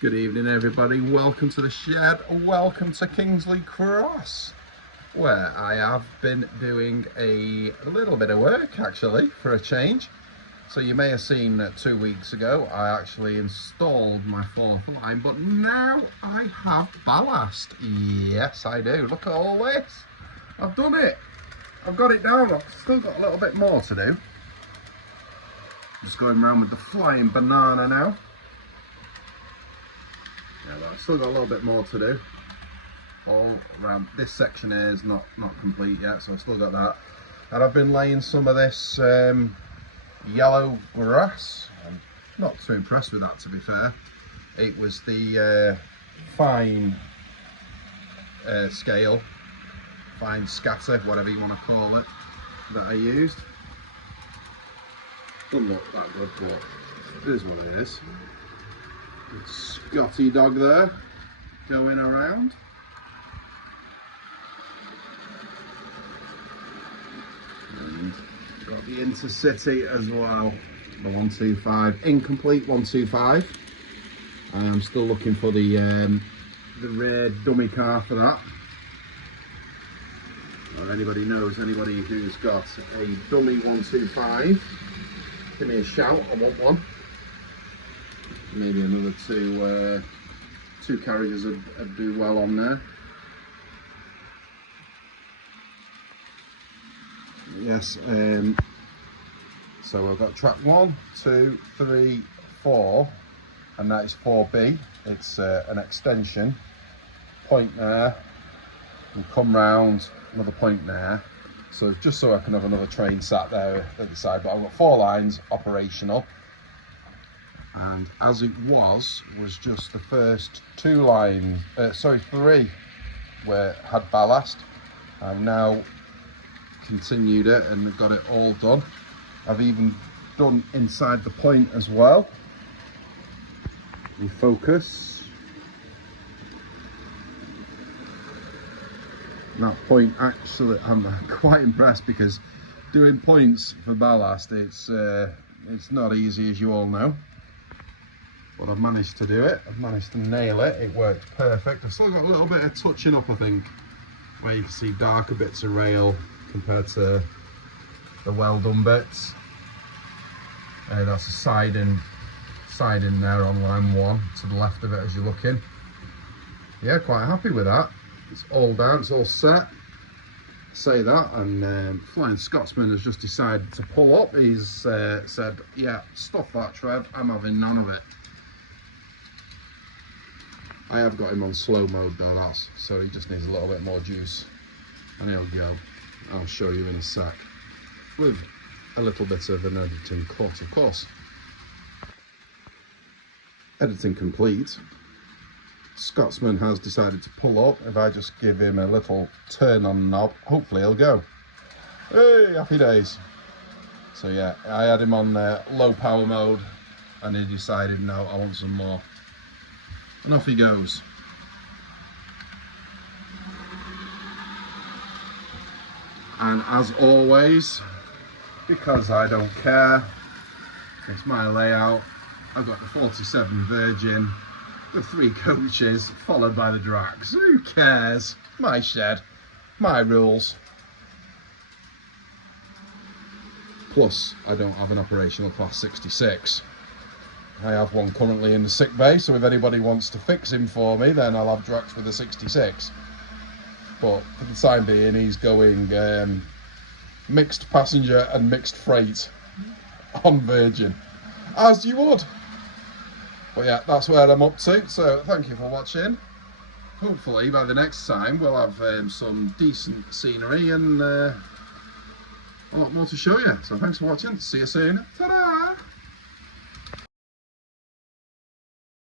Good evening everybody, welcome to the shed, welcome to Kingsley Cross, where I have been doing a little bit of work actually for a change. So you may have seen that 2 weeks ago I actually installed my fourth line, but now I have ballast. Yes I do, look at all this, I've done it, I've got it down. I've still got a little bit more to do. Just going around with the flying banana now. Yeah, but I've still got a little bit more to do. All around this section here is not complete yet, so I've still got that. And I've been laying some of this yellow grass. I'm not too impressed with that, to be fair. It was the fine scale, fine scatter, whatever you want to call it, that I used. Doesn't look that good, but it is what it is. Scotty dog there going around. And got the Intercity as well, the 125, incomplete 125. I am still looking for the rare dummy car for that. Or anybody knows, anybody who's got a dummy 125, give me a shout, I want one. Maybe another two carriages would do well on there. Yes, so I've got track 1, 2, 3, 4, and that is 4B. It's an extension point there, and come round another point there. So just so I can have another train sat there at the side, but I've got 4 lines operational. And as it was just the first 2 lines, 3 had ballast. I've now continued it and got it all done. I've even done inside the point as well. And focus. And that point, actually, I'm quite impressed because doing points for ballast, it's not easy, as you all know. But I've managed to do it, I've managed to nail it, it worked perfect. I've still got a little bit of touching up, I think, where you can see darker bits of rail compared to the well done bits. That's a siding there on line 1 to the left of it as you're looking. Yeah, quite happy with that. It's all down, it's all set. Say that, and Flying Scotsman has just decided to pull up. He's said, yeah, stuff that, Trev, I'm having none of it. I have got him on slow mode though, so he just needs a little bit more juice, and he'll go. I'll show you in a sec, with a little bit of an editing cut, of course. Editing complete. Scotsman has decided to pull up. If I just give him a little turn on the knob, hopefully he'll go. Hey, happy days. So yeah, I had him on low power mode, and he decided, no, I want some more. And off he goes. And as always, because I don't care, it's my layout. I've got the 47 Virgin, the 3 coaches, followed by the Drax. Who cares? My shed, my rules. Plus, I don't have an operational class 66. I have one currently in the sick bay, so if anybody wants to fix him for me, then I'll have Drax with a 66. But for the time being, he's going mixed passenger and mixed freight on Virgin, as you would. But yeah, that's where I'm up to, so thank you for watching. Hopefully by the next time we'll have some decent scenery and a lot more to show you. So thanks for watching, see you soon, ta-da!